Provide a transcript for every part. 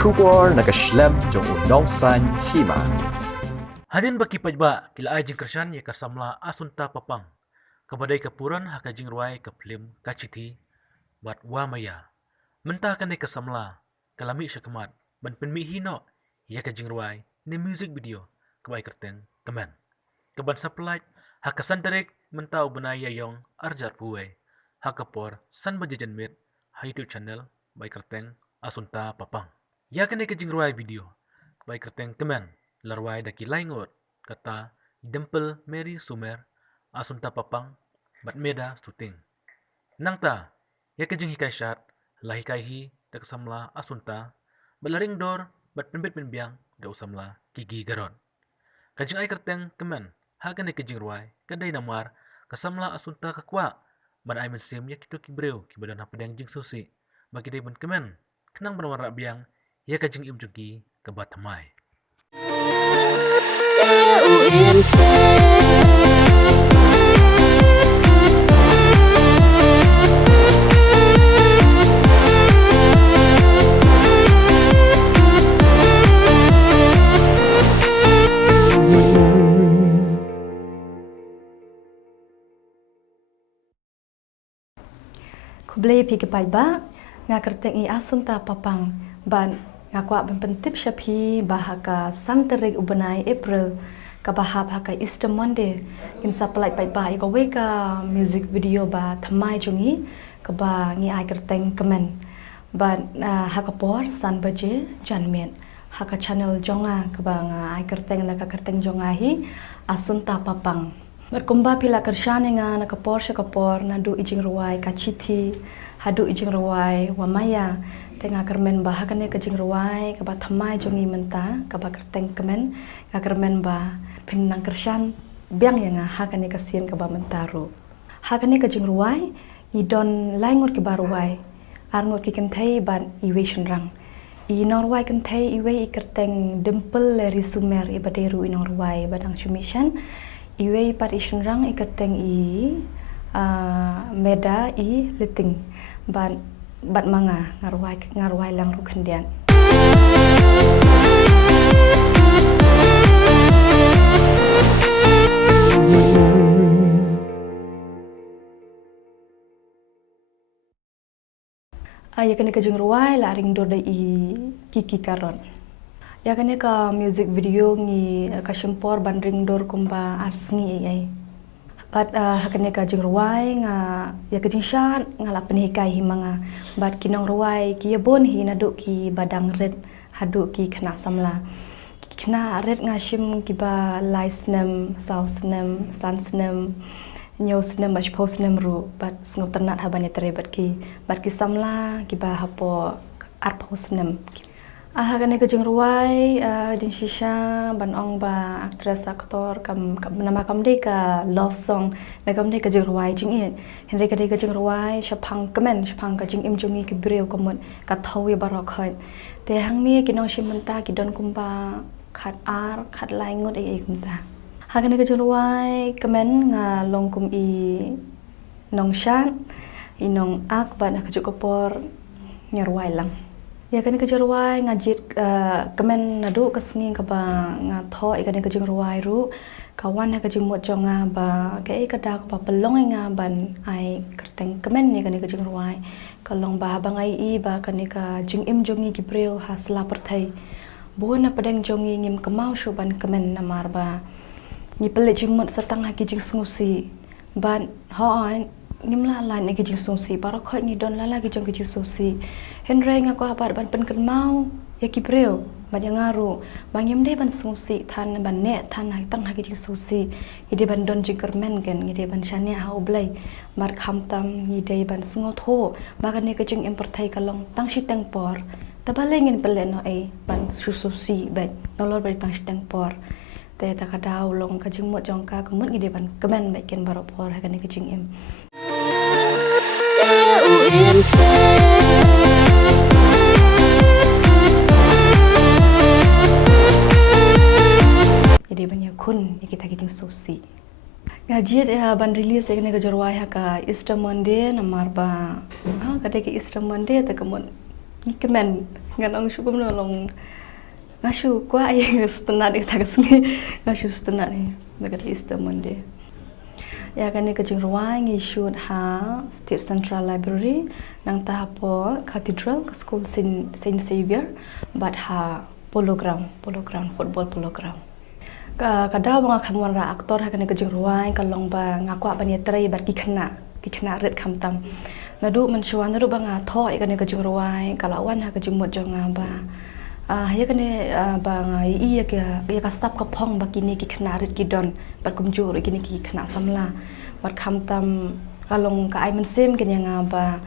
Kubor nakaslem jong unongsan hima. Hanin baki pajba kila ay jing kersyan ya kasamla asunta papang. Kabadai kapuran haka jing ruai kaplim kachiti bat wamaya. Mentah kan kasamla kalami syakamat ban penmi hino ya ka jing ruai ni music video kabai kerteng kemen. Kaban supply haka santarik mentau benaya yong arjar puwe. Haka por san bajajan mit ha YouTube channel bai kerteng asunta papang. Ya kan ka jing ruai video kabai kerteng kemen. Larwai daki laingot kata dempel Mary Sumer asunta papang bat meda stuting. Nangta ya kejeng hikai syat lahi kaihi dak samla asunta balaring dor bat penbet penbiang da usamla gigi garon. Kajeng ai kerteng kemen hagan kejeng ruai kadai namar kasamla asunta kakwa ban ai mensim ya kitu kibreu kibadan hapadang jing susi bagi dai ban kemen kenang berwarna biang ya kajeng imjugi kebat hamai. Kublai pi kepai ba nga kerteng I asunta papang ban nga kwa pentip syapi bahaka santerik ubenai April ka bahap haka Easter Monday in supply pai ba iko weka music video ba thamai jungi ka ba ngi ai kerteng kemen ban haka por san baje janmen haka channel jonga ka ba nga ai kerteng na ka kerteng jonga hi asunta papang. Berkumba pila kersyane nga nakapor siya kapor nadu ijing ruwai kachiti hadu ijing ruwai wamaya tengah kermen bah hakane kajing ruwai kaba thamai jongi menta kaba kerteng kemen nga kermen bah pinang kersyan biang yang hakane kasien kaba mentaru hakane kajing ruwai idon laingur ki baruwai arngur ki kentai ban iwe shenrang I norwai kentai iwe ikerteng dempel leri sumer ibaderu I norwai badang chumishan iwe par isunrang ikateng meda liting bat manga ngarwai lang rukendian. Ya kene kajeng ruai la ring do dai kiki karon. Ya kene ka music video ngi ka syempor ban ring dor kumba arsngi ai. Bat hakane ka jeng ruai nga ya kajing syat ngala penikai himanga bat kinong ruai ki yabon hi nadu ki badang red hadu ki kena samla. Kena red nga shim ki ba laisnem sausnem sansnem nyosnem bach posnem ru bat sngot ternat habane terebat ki bat ki samla ki ba hapo arposnem. Hakane kajeng ruai jeng shisha ban ong ba aktris aktor kam nama kam dei ka love song na kam dei kajeng ruai jeng it henry kadei kajeng ruai shapang kemen shapang kajeng im jongi ki breu komot ka thawi barok khoi te hang ni kinong shimenta ki don kumba khat ar khat laingot ai kumta hakane kajeng ruai kemen nga longkum I nong shan I nong ak ban kajeng kopor nyarwai lang. Ya kene kajeng ruai ngajit kemen nadu kesni ka ba nga tho ikane kajeng ruai ru kawan kajeng mot jonga ba ke kada ka pelong nga ban ai kerteng kemen ni kane kajeng ruai kalong ba bang ai ba kane ka jing im jongi gibreu hasla perthai bona pedeng jongi ngim kemau shuban kemen namar ba ni pele jing mot satang ha kijing sungusi ban hoan ngim la lan ni kijing sungusi para khoi ni don la la kijing kijing sungusi henry nga ko habat ban pen mau ya kibreu ban yang ngaru bang yem dei ban sungusi than ban ne than ha tang ha kijing sungusi ide ban don jikermen ken ide ban shania ha oblai mar kham tam ni dei ban sungot ho bagan ne kijing imperthai kalong tang shi tang por tabalengin pele no ai ban sususi ban nolor bari tang shi tang por te takadau long kajing mot jongka kemut ide ban kemen bai ken baropor ha kan kijing im. Jadi banyak kun kita kijing susi. Gajiat ban release kene ke jorwai ha ka Easter Monday namar ba. Kadai ke Easter Monday ta kemut Ni kemen ngan ong syukum long ngashu kwa ay setengah di tagas ni ngashu setengah ni bagat list monde. Ya kan ni kajing ruang ngi shoot ha State Central Library nang tahapo Cathedral ke School Saint Xavier bat ha polo ground football polo ground. Kada bang khamwan ra aktor ha kan ni kajing ruang kalong ba ngakwa ban yatrai bat ki khana ret kham tam. Nadu mensuan nadu bang thoi kan ni kajing ruang kalawan ha kajing mot jonga ba. Ya kan bang iya ya kasap ka phong ba kini ki khana rit ki don bat kumjur kini ki khana samla bat kham tam kalong ka ai men sim kan yang ba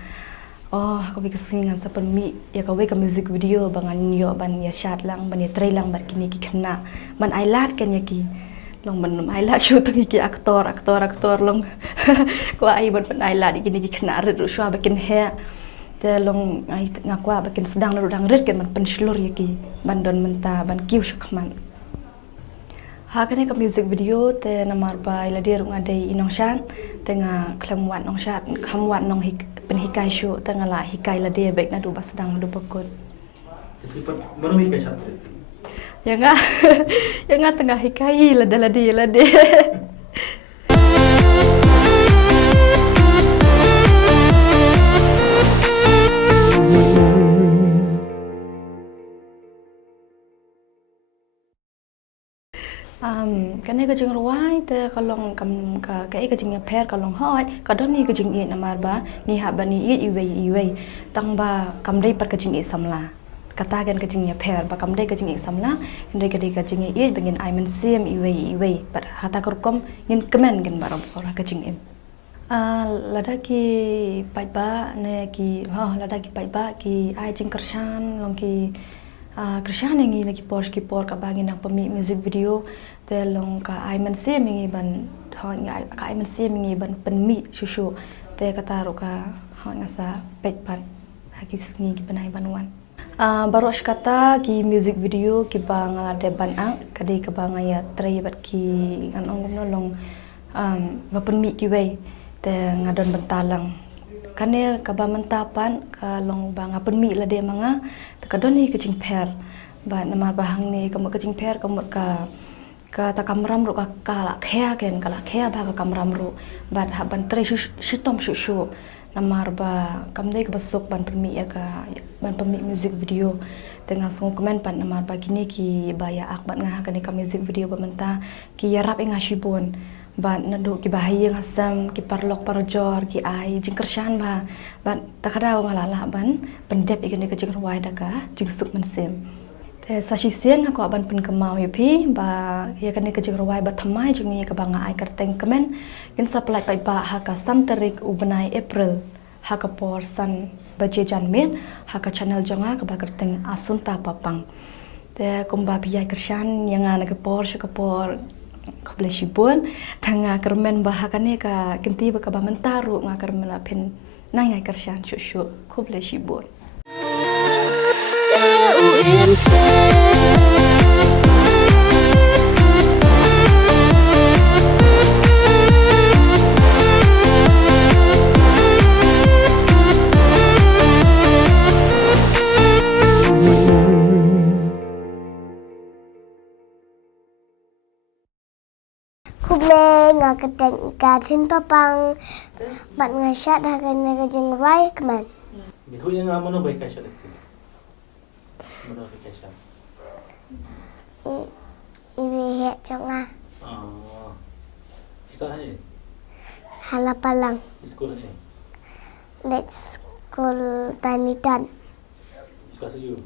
oh ko bi kesing ngan sapen mi ya ka we ka music video bangan yo ban ya shat lang ban ya trai lang bat kini ki khana man ai lat kan ya ki long ban ai lat shoot ki aktor long ko ai ban ai lat kini ki khana rit ru shwa bakin he te long ai ngakwa bakin sedang lu dang rit kan man penslur ya ki ban don menta ban kiu shukman ha kan ka music video te namar bai la dia rung adai inong shan tenga klamwan nong shat khamwan nong hik pen hikai shu tenga la hikai la dia baik na du bas sedang lu pekut Mana hikai shat? ya nga ya nga tengah hikai la dia cái này cái chừng ruai te kalong kam ka cái chừng pher kalong hoi ka don ni cái chừng e namar ba ni ha ba ni iwe tang ba kam dei par cái chừng e samla kata gan cái chừng pher ba kam dei cái chừng e samla ndai cái chừng e bengin ai men sim iwe but hata kurkom ngin kemen gan barom ora cái chừng em lada ki pai ba ne ki lada ki pai ba ki ai ching kershan long ki Krishan yang lagi post kipor ka bangin ang pemi music video te long ka ai man se mingi ban hoi ngai ka ai man se mingi ban penmi susu te kata ro ka hoi ngasa pek pan hagi sngi ki banai banwan baru kata ki music video ki bang de ban ang kadi ka bang ya trai bat ki an ong no long ba penmi ki wei te ngadon bentalang kane ka ba mentapan ka long bang penmi la de manga ka doni ke jing pher ba namar bahang ni ka mo ke jing pher ka mo ka ta kamram ru ka la khya ken ka la khya ba ka kamram ru ba ha ban tre shitom shu namar ba kam dei ka basuk ban permi ya ka ban permi music video tengah sung komen pan namar ba kini ki ba ya ak ban nga ka ni ka music video ba menta ki yarap enga shibon ba nado ki bahaya ngasam ki parlok parjor ki ai jingkershan ba takada ngalala ban pendep ikene ke jing ruai daga jing suk mensem te sashi sen ngako ban pen kemau yapi ba ya kene ke jing ruai ba thamai jungi ka banga ai kerteng kemen kin supply pai ba ha ka santerik ubenai April ha ka por san baje janmet ha ka channel jonga ka ba kerteng asunta papang te kumba piyai kershan yang ana ke por kable shibun tanga kermen bahakane ka kenti ba ka ba mentaru nga kermen la pen nang ngai kershan shu kable shibun Kuble nga keteng gadin papang bat nga shat hagan nga jeng rai keman. Itu yang mana baik hikai shat? Mana hikai shat? Iwi het jonga Kisah ni? halapalang Sekolah ni? let's school tani dan Kisah seyu?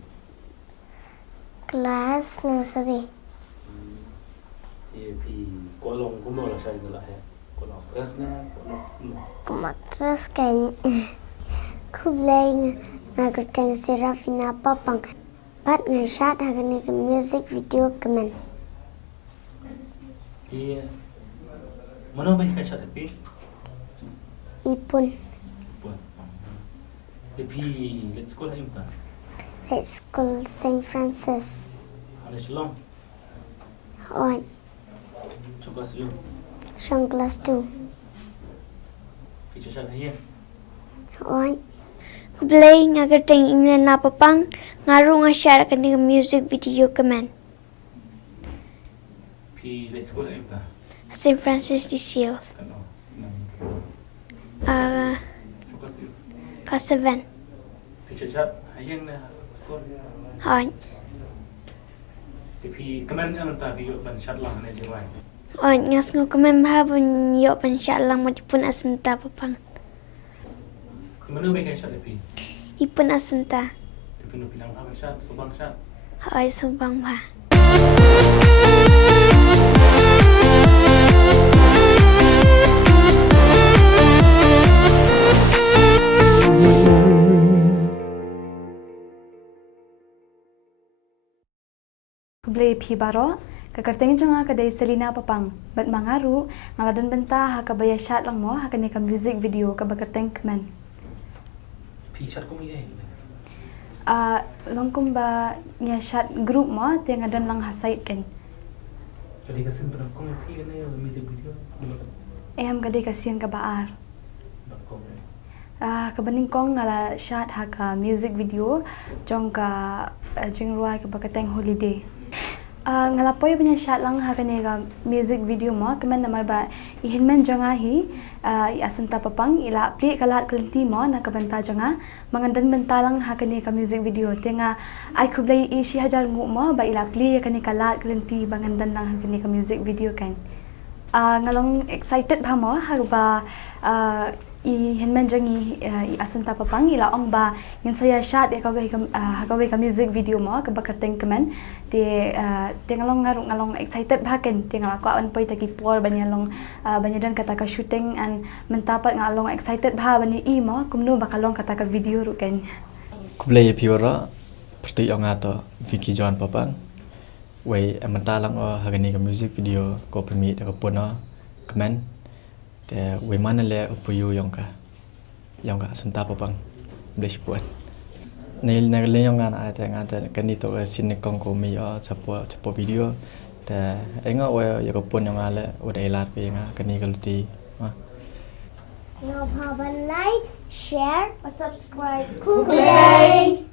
kelas nursery Thì kolong kuno lah saya dulu ya. Kolong stresnya, kolong kuno. pematras kan kuble nga keteng Serafina papang bat nga shat hagan nga music video keman. Di mana baik hikai shat tapi? Ipun Tapi let's sekolah ni bukan? let's school Saint Francis Ada Shillong. on Coba seyu. Shang class 2 Kita shat ni. on Kublay ngagerteng imna na papang ngaru nga share kani music video kemen. Pi let's go aim ta. St. Francis de Sales. Ano? Focus you. Ka 7. Pi chat ayeng na score. Hon. Pi kamen ano ta kayo ban shot lang na diwai. On ngas ngo kemen habun yo pan share lang matipun asenta papang. Kumano ba kay shot pi? Ipun asenta. Pi no pinang ha shot, subang shot. Ay subang ba. Kublay pi baro, kakarteng jonga kadai Selina papang, bat mangaru, ngaladan benta ha kabaya shot lang mo ha kani ka music video ka bakarteng kemen. Pi shot ko mi Long kumba nya shot group mo tiang adan lang hasait kan. Jadi kasi parang kung pi na yung music video. Ayam kadai kasian ka baar. Kabaning kong ngala shot ha ka music video jong ka jingruai ka bakarteng holiday. Ngalapoy punya shot lang ha kani ka music video mo kemen namal ba ihinmen jonga hi I asanta papang ila pli kalat kelenti mo na kabanta jonga mangandan benta lang ha kani ka music video tenga ai kublai I shi hajar ngu mo ba ila pli kani kalat kelenti mangandan lang ha kani ka music video kan ngalong excited ba mo ha ba I hinmen jongi I asanta papang ila ong ba ngin saya shot ya kawai ka music video mo ka bakateng kemen ti ngalong ngalong excited ba ken ti ngalako an poi taki por banyalong banyadan kata ka shooting and mentapat ngalong excited ba bani I mo kumno bakalong kata ka video ru ken Kublay piora perti yang ato Vicky John papang way mentalang hagani ka music video ko permit ko puno kemen te we mana le upuyu yang ka senta papang bless puan nail nagle yang ana ata kanito ka sinikong ko mi chapo video te enga we ya ko pun yang ale udah elar pe nga kani kaluti Now have a like, share, or subscribe. Kublay.